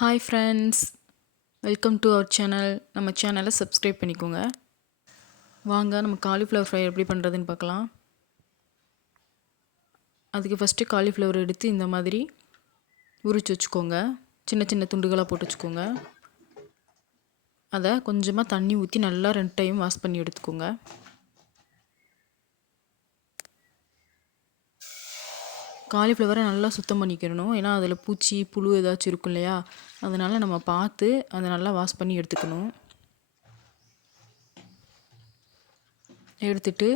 Hi friends, welcome to our channel. நம்ம சேனலை subscribe பண்ணிக்கோங்க. வாங்க நம்ம காலிஃப்ளவர் ஃப்ரை எப்படி பண்ணுறதுன்னு பார்க்கலாம். அதுக்கு ஃபஸ்ட்டு காலிஃப்ளவர் எடுத்து இந்த மாதிரி உரித்து வச்சுக்கோங்க. சின்ன சின்ன துண்டுகளாக போட்டு வச்சுக்கோங்க. அதை கொஞ்சமாக தண்ணி ஊற்றி நல்லா 2 டைம் வாஷ் பண்ணி எடுத்துக்கோங்க. காலிஃப்ளவரை நல்லா சுத்தம் பண்ணிக்கணும். ஏன்னா அதில் பூச்சி புழு ஏதாச்சும் இருக்கும் இல்லையா, அதனால் நம்ம பார்த்து அதை நல்லா வாஷ் பண்ணி எடுத்துக்கணும். எடுத்துட்டு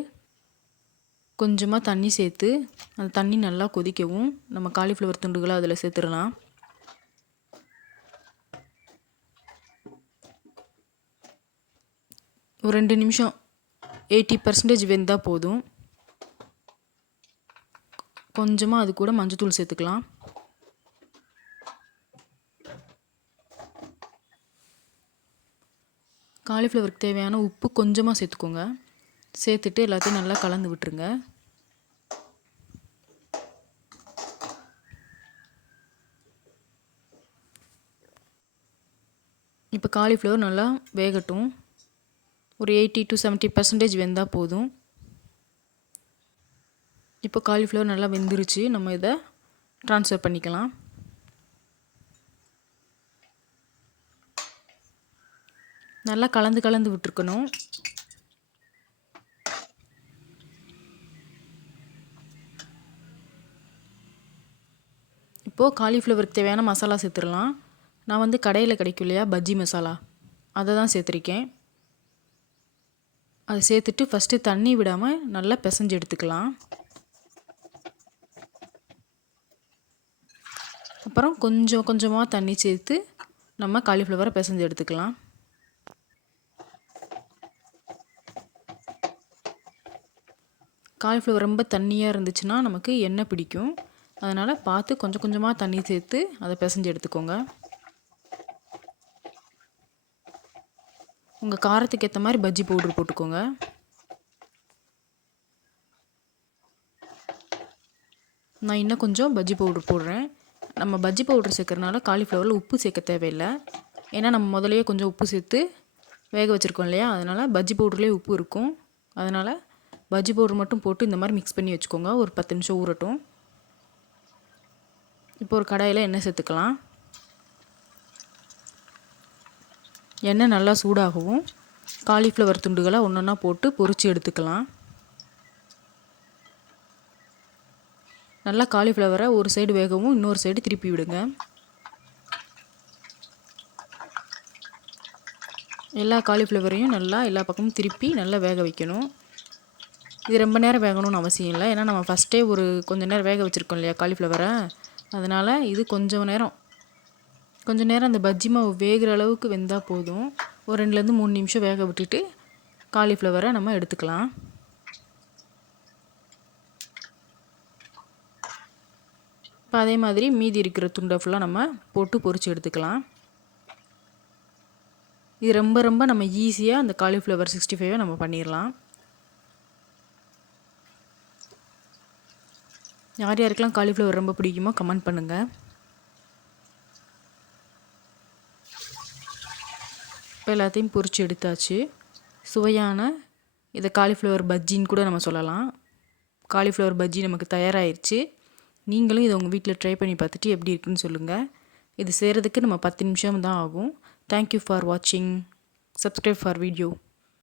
கொஞ்சமாக தண்ணி சேர்த்து அந்த தண்ணி நல்லா கொதிக்கவும் நம்ம காலிஃப்ளவர் துண்டுகளை அதில் சேர்த்துடலாம். ஒரு 2 நிமிஷம் 80% வெந்தால் போதும். கொஞ்சமாக அது கூட மஞ்சத்தூள் சேர்த்துக்கலாம். காலிஃப்ளவருக்கு தேவையான உப்பு கொஞ்சமாக சேர்த்துக்கோங்க. சேர்த்துட்டு எல்லாத்தையும் நல்லா கலந்து விட்டுருங்க. இப்போ காலிஃப்ளவர் நல்லா வேகட்டும். ஒரு 80 to 70% வெந்தால் போதும். இப்போ காலிஃப்ளவர் நல்லா வெந்துருச்சு. நம்ம இதை ட்ரான்ஸ்ஃபர் பண்ணிக்கலாம். நல்லா கலந்து விட்டுருக்கணும். இப்போது காலிஃப்ளவருக்கு தேவையான மசாலா சேர்த்துடலாம். நான் கடையில் கிடைக்கும் இல்லையா பஜ்ஜி மசாலா, அதை தான் சேர்த்துருக்கேன். அதை சேர்த்துட்டு ஃபஸ்ட்டு தண்ணி விடாமல் நல்லா பிசைஞ்சு எடுத்துக்கலாம். அப்புறம் கொஞ்சம் கொஞ்சமாக தண்ணி சேர்த்து நம்ம காலிஃப்ளவரை பிசைஞ்சு எடுத்துக்கலாம். காலிஃப்ளவர் ரொம்ப தண்ணியாக இருந்துச்சுன்னா நமக்கு எண்ணெய் பிடிக்கும். அதனால் பார்த்து கொஞ்சம் கொஞ்சமாக தண்ணி சேர்த்து அதை பிசைஞ்சு எடுத்துக்கோங்க. உங்கள் காரத்துக்கு ஏற்ற மாதிரி பஜ்ஜி பவுட்ரு போட்டுக்கோங்க. நான் இன்னும் கொஞ்சம் பஜ்ஜி பவுட்ரு போடுறேன். நம்ம பஜ்ஜி பவுட்ரு சேர்க்குறதுனால காலிஃப்ளவரில் உப்பு சேர்க்க தேவையில்லை. ஏன்னா நம்ம முதலையே கொஞ்சம் உப்பு சேர்த்து வேக வச்சுருக்கோம் இல்லையா, அதனால் பஜ்ஜி பவுட்ருலேயே உப்பு இருக்கும். அதனால் பஜ்ஜி பவுட்ரு மட்டும் போட்டு இந்த மாதிரி மிக்ஸ் பண்ணி வச்சுக்கோங்க. ஒரு 10 நிமிஷம் ஊறட்டும். இப்போ ஒரு கடாயில் எண்ணெய் சேர்த்துக்கலாம். எண்ணெய் நல்லா சூடாகவும் காலிஃப்ளவர் துண்டுகளை ஒன்றொன்னா போட்டு பொரித்து எடுத்துக்கலாம். நல்லா காலிஃப்ளவரை ஒரு சைடு வேகவும் இன்னொரு சைடு திருப்பி விடுங்க. எல்லா காலிஃப்ளவரையும் நல்லா எல்லா பக்கமும் திருப்பி நல்லா வேக வைக்கணும். இது ரொம்ப நேரம் வேகணும்னு அவசியம் இல்லை. ஏன்னா நம்ம ஃபஸ்ட்டே கொஞ்சம் நேரம் வேக வச்சுருக்கோம் இல்லையா காலிஃப்ளவரை, அதனால் இது கொஞ்சம் நேரம் அந்த பஜ்ஜி மாவு வேகிற அளவுக்கு வெந்தால் போதும். ஒரு 2லேருந்து 3 நிமிஷம் வேக விட்டுட்டு காலிஃப்ளவரை நம்ம எடுத்துக்கலாம். இப்போ அதே மாதிரி மீதி இருக்கிற துண்டை ஃபுல்லாக நம்ம போட்டு பொரித்து எடுத்துக்கலாம். இது ரொம்ப நம்ம ஈஸியாக அந்த காலிஃப்ளவர் 65 நம்ம பண்ணிடலாம். யாருக்கெல்லாம் காலிஃப்ளவர் ரொம்ப பிடிக்குமோ கமெண்ட் பண்ணுங்கள். இப்போ எல்லாத்தையும் பொரித்து எடுத்தாச்சு. சுவையான இதை காலிஃப்ளவர் பஜ்ஜின்னு கூட நம்ம சொல்லலாம். காலிஃப்ளவர் பஜ்ஜி நமக்கு தயாராகிடுச்சு. நீங்களும் இதை உங்கள் வீட்டில் ட்ரை பண்ணி பார்த்துட்டு எப்படி இருக்குன்னு சொல்லுங்கள். இது செய்கிறதுக்கு நம்ம 10 நிமிஷம் தான் ஆகும். தேங்க்யூ ஃபார் வாட்சிங். Subscribe for video.